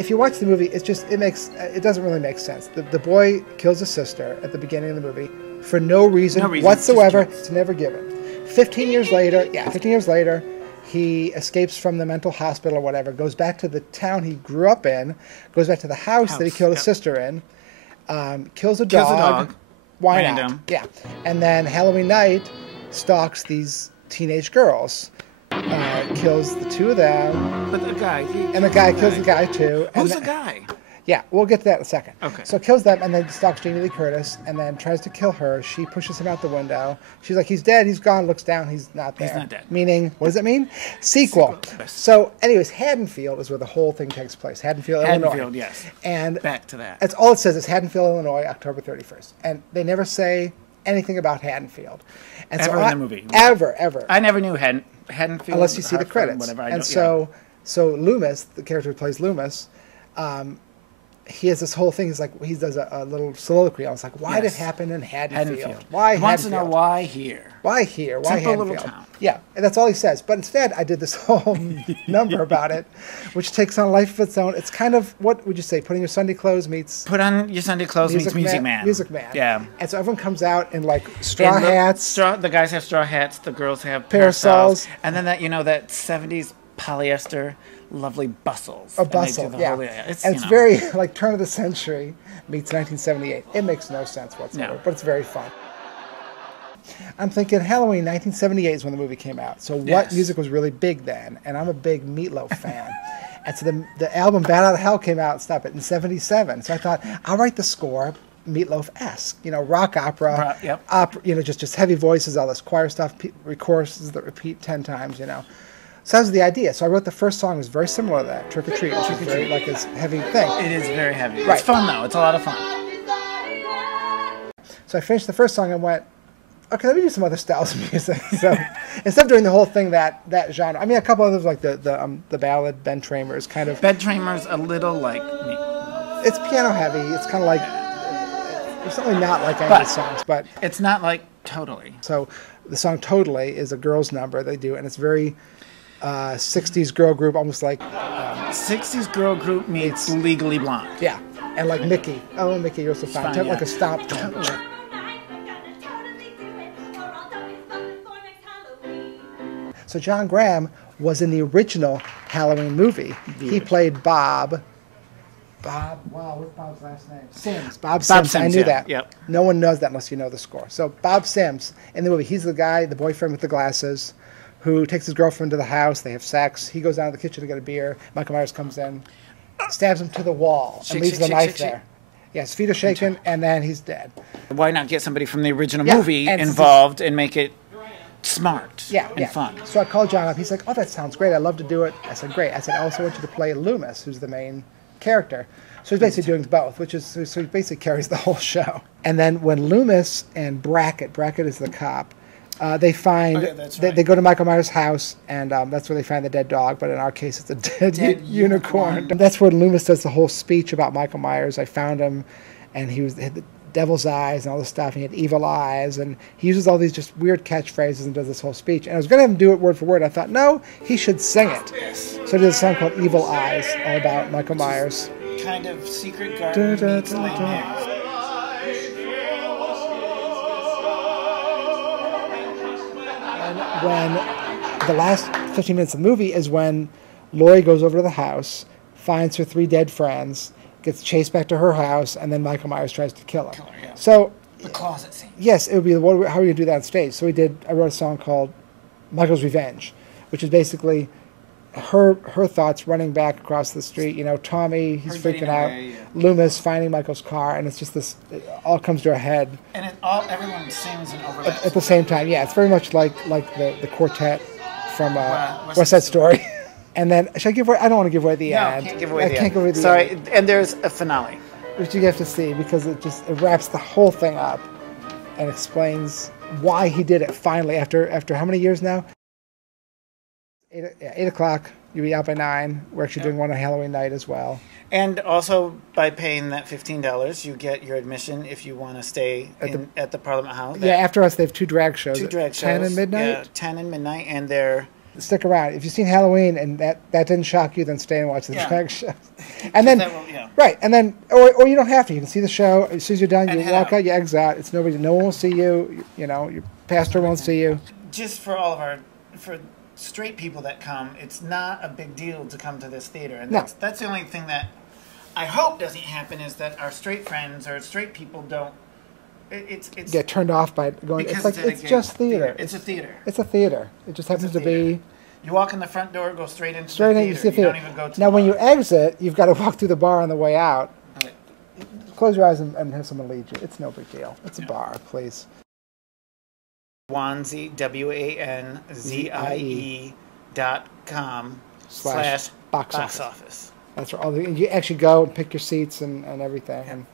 if you watch the movie, it doesn't really make sense. The boy kills his sister at the beginning of the movie for no reason whatsoever. It's never given. 15 years later, he escapes from the mental hospital or whatever, goes back to the town he grew up in, goes back to the house that he killed his sister in, kills a dog. Why not? Yeah. And then Halloween night stalks these teenage girls. Kills the two of them. But the guy... the guy kills the guy, too. Who's the guy? Yeah, we'll get to that in a second. Okay. So kills them, and then stalks Jamie Lee Curtis, and then tries to kill her. She pushes him out the window. She's like, he's dead, he's gone, looks down, he's not there. He's not dead. Meaning, what does it mean? Sequel. So, anyways, Haddonfield is where the whole thing takes place. Haddonfield, Illinois. Yes. And back to that. That's all it says is Haddonfield, Illinois, October 31st. And they never say anything about Haddonfield. And ever in the movie. Ever. I never knew Haddonfield. Unless you see the credits. Whatever. So Loomis, the character who plays Loomis, he has this whole thing. He's like, he does a little soliloquy. I was like, why did it happen in Haddonfield? Why he wants to know why here. Why here? Why Simple Haddonfield? little town. Yeah, and that's all he says. But instead, I did this whole number about it, which takes on a life of its own. It's kind of, what would you say, putting your Sunday clothes meets... Put on your Sunday clothes meets Music Man. Music Man. Yeah. And so everyone comes out in like straw hats. The guys have straw hats. The girls have parasols. And then that 70s polyester... lovely bustles. A bustle, yeah. It's very like turn of the century meets 1978. It makes no sense whatsoever, but it's very fun. I'm thinking Halloween 1978 is when the movie came out. So what music was really big then? And I'm a big Meatloaf fan. And so the album Bat Out of Hell came out, in 77. So I thought, I'll write the score Meatloaf-esque, rock opera, opera, just heavy voices, all this choir stuff, choruses that repeat 10 times, So that was the idea. So I wrote the first song. It was very similar to that, Trick or Treat, which is very like this heavy thing. It is very heavy. Right. It's fun though. It's a lot of fun. So I finished the first song and went, okay, let me do some other styles of music. So instead of doing the whole thing that genre, I mean, a couple others like the ballad Ben Tramer's kind of. Ben Tramer's a little like me. It's piano heavy. It's kind of like it's certainly not like any of the songs, but it's not like Totally. So the song Totally is a girls' number they do, and it's very 60s girl group, almost like 60s girl group meets Legally Blonde. Yeah, and like Mickey. Oh, Mickey, you're so fine. Like a stomp. Totally. So John Graham was in the original Halloween movie. He played Bob. Wow, what's Bob's last name? Sims. Bob Sims. I knew that. Yep. No one knows that unless you know the score. So Bob Sims in the movie, he's the guy, the boyfriend with the glasses, who takes his girlfriend to the house. They have sex. He goes down to the kitchen to get a beer. Michael Myers comes in, stabs him to the wall, and leaves the knife there. Yeah, his feet are shaking, and then he's dead. Why not get somebody from the original movie involved and make it smart and fun? So I called John up. He's like, oh, that sounds great. I'd love to do it. I said, great. I said, I also want you to play Loomis, who's the main character. So he's basically doing both, so he basically carries the whole show. And then when Loomis and Brackett is the cop, they find, they go to Michael Myers' house, and that's where they find the dead dog, but in our case, it's a dead unicorn. And that's where Loomis does the whole speech about Michael Myers. I found him, and he had the devil's eyes and all this stuff, and he had evil eyes, and he uses all these just weird catchphrases and does this whole speech. And I was going to have him do it word for word. I thought, no, he should sing it. So he did a song called Evil Eyes, all about Michael Myers. Kind of Secret Garden meets Les Mis. When the last 15 minutes of the movie is when Laurie goes over to the house, finds her 3 dead friends, gets chased back to her house, and then Michael Myers tries to kill her. So the closet scene. Yes, it would be how are we going to do that on stage? So I wrote a song called Michael's Revenge, which is basically her thoughts running back across the street. Tommy, he's freaking out. Loomis finding Michael's car, and it's just this. It all comes to a head. And everyone sings and overlaps at the same time. Yeah, it's very much like the quartet from West Side Story. And then should I give away? I don't want to give away the end. No, can't give away the end. Sorry, and there's a finale, which you have to see because it wraps the whole thing up and explains why he did it finally after how many years now. 8 o'clock, you'll be out by 9. We're actually doing one on Halloween night as well. And also, by paying that $15, you get your admission if you want to stay at the Parliament House. Yeah, after us, they have 2 drag shows. 2 drag shows. 10 and midnight? Yeah, 10 and midnight, and they're stick around. If you've seen Halloween and that didn't shock you, then stay and watch the next show. And then, right, and then, or you don't have to. You can see the show. As soon as you're done, you walk out, you exit out. It's nobody. No one will see you. You know, your pastor won't see you. Just for all of for straight people that come, it's not a big deal to come to this theater, and that's the only thing that I hope doesn't happen is that our straight friends or straight people don't. It's get turned off by going. It's like it's just theater. It's a theater. It's a theater. It just happens to be. You walk in the front door, go straight into the theater. You see the theater. You don't even go to now, when you exit, you've got to walk through the bar on the way out. Okay. Close your eyes and have someone lead you. It's no big deal. It's a bar, please. Wanzie, WANZIE.com/box office. That's where you actually go and pick your seats and everything. Yeah. And